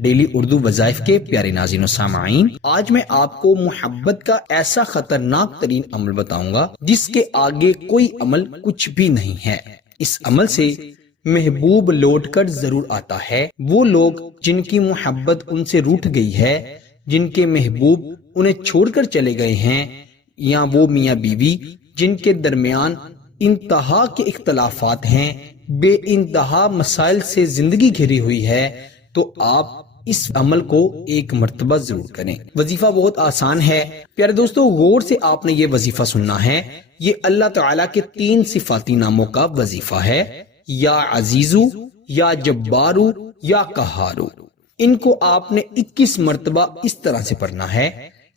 Daily Urdu وظائف کے پیارے ناظرین و سامعین، آج میں آپ کو محبت کا ایسا خطرناک ترین عمل بتاؤں گا جس کے آگے کوئی عمل کچھ بھی نہیں ہے۔ اس عمل سے محبوب لوٹ کر ضرور آتا ہے۔ وہ لوگ جن کی محبت ان سے روٹھ گئی ہے، جن کے محبوب انہیں چھوڑ کر چلے گئے ہیں، یا وہ میاں بیوی جن کے درمیان انتہا کے اختلافات ہیں، بے انتہا مسائل سے زندگی گھری ہوئی ہے، تو آپ اس عمل کو ایک مرتبہ ضرور کریں۔ وظیفہ بہت آسان ہے پیارے دوستو، غور سے آپ نے یہ وظیفہ سننا ہے۔ یہ اللہ تعالیٰ کے 3 صفاتی ناموں کا وظیفہ ہے، یا عزیزو، یا جبارو، یا قہارو۔ ان کو آپ نے 21 مرتبہ اس طرح سے پڑھنا ہے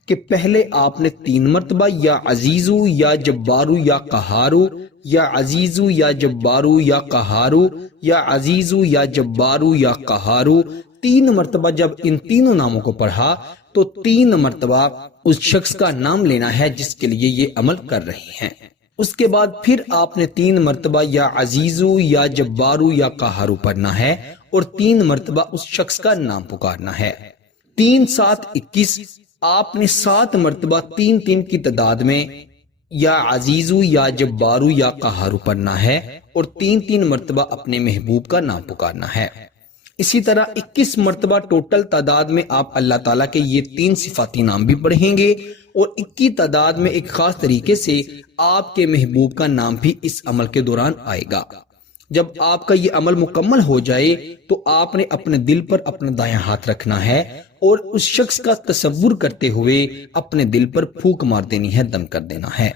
کہ پہلے آپ نے 3 مرتبہ یا عزیزو، یا جبارو، یا قہارو، یا عزیزو، یا جبارو، یا قہارو، یا عزیزو، یا جبارو، یا قہارو 3 مرتبہ جب ان تینوں ناموں کو پڑھا تو 3 مرتبہ اس شخص کا نام لینا ہے جس کے لیے یہ عمل کر رہے ہیں۔ اس کے بعد پھر آپ نے 3 مرتبہ یا عزیزو، یا جبارو، یا قہارو پڑھنا ہے اور 3 مرتبہ اس شخص کا نام پکارنا ہے۔ 3 7 21 آپ نے 7 مرتبہ 3 3 کی تعداد میں یا عزیزو، یا جبارو، یا قہارو پڑھنا ہے اور 3 3 مرتبہ اپنے محبوب کا نام پکارنا ہے۔ اسی طرح 21 مرتبہ ٹوٹل تعداد میں آپ اللہ تعالیٰ کے یہ 3 صفاتی نام بھی پڑھیں گے، اور 21 تعداد میں ایک خاص طریقے سے آپ کے محبوب کا نام بھی اس عمل کے دوران آئے گا۔ جب آپ کا یہ عمل مکمل ہو جائے تو آپ نے اپنے دل پر اپنا دایاں ہاتھ رکھنا ہے اور اس شخص کا تصور کرتے ہوئے اپنے دل پر پھونک مار دینی ہے، دم کر دینا ہے۔